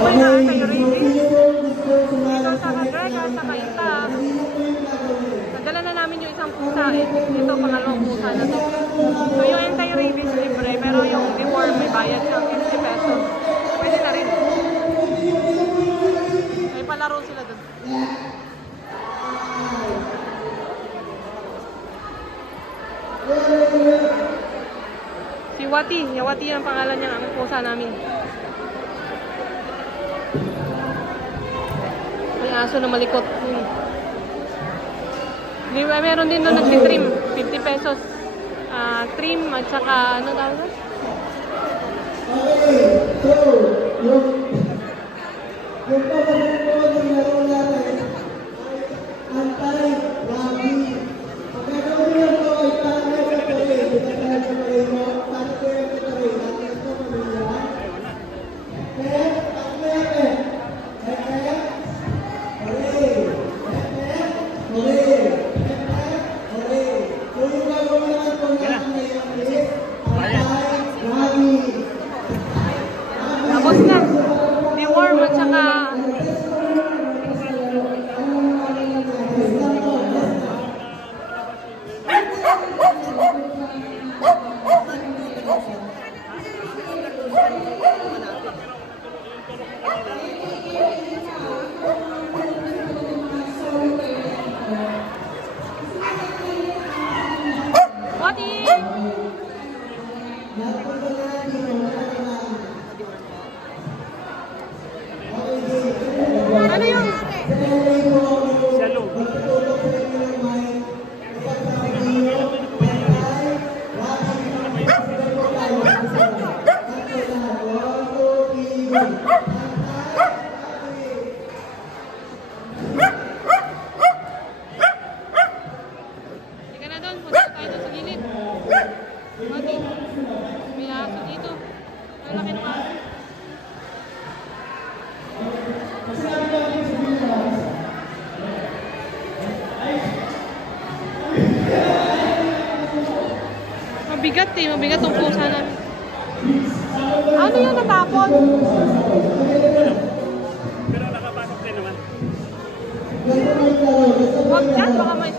ba yung nakakay Reyes? Ito sa Cagrega, sa Kaita. Nadala na namin yung isang pusa eh. Ito, pangalawang pusa na to. So yung anti-rabies libre, pero yung deworm may bayad siyang 50 pesos. Pwede na rin. May palaro sila dun. Si Wati. Wati ang pangalan niya, ang pusa namin. May aso na malikot. Meron din doon nagtitrim. 50 pesos. Trim at saka ano tawag doon? Okay, so yung pagkakas po ng laro natin ay anti-rabi. Ang gagawin nyo po ay parang ito po rin. Pinagkakas po rin mo. Parang po yung ito rin. Natin ito pamilya. Okay? Okay. Okay? Okay. Okay. So yung gagawin natin po natin ngayon is anti-rabi. Tapos na. Deworm at saka ano yun? Teka na doon, punta tayo doon sa gilid. Mati, may aso dito. Ang laki ng aso. Mabigat eh, mabigat ang pusa namin. Ano yun natapon? Pero nakapasok din naman. Huwag dyan, baka may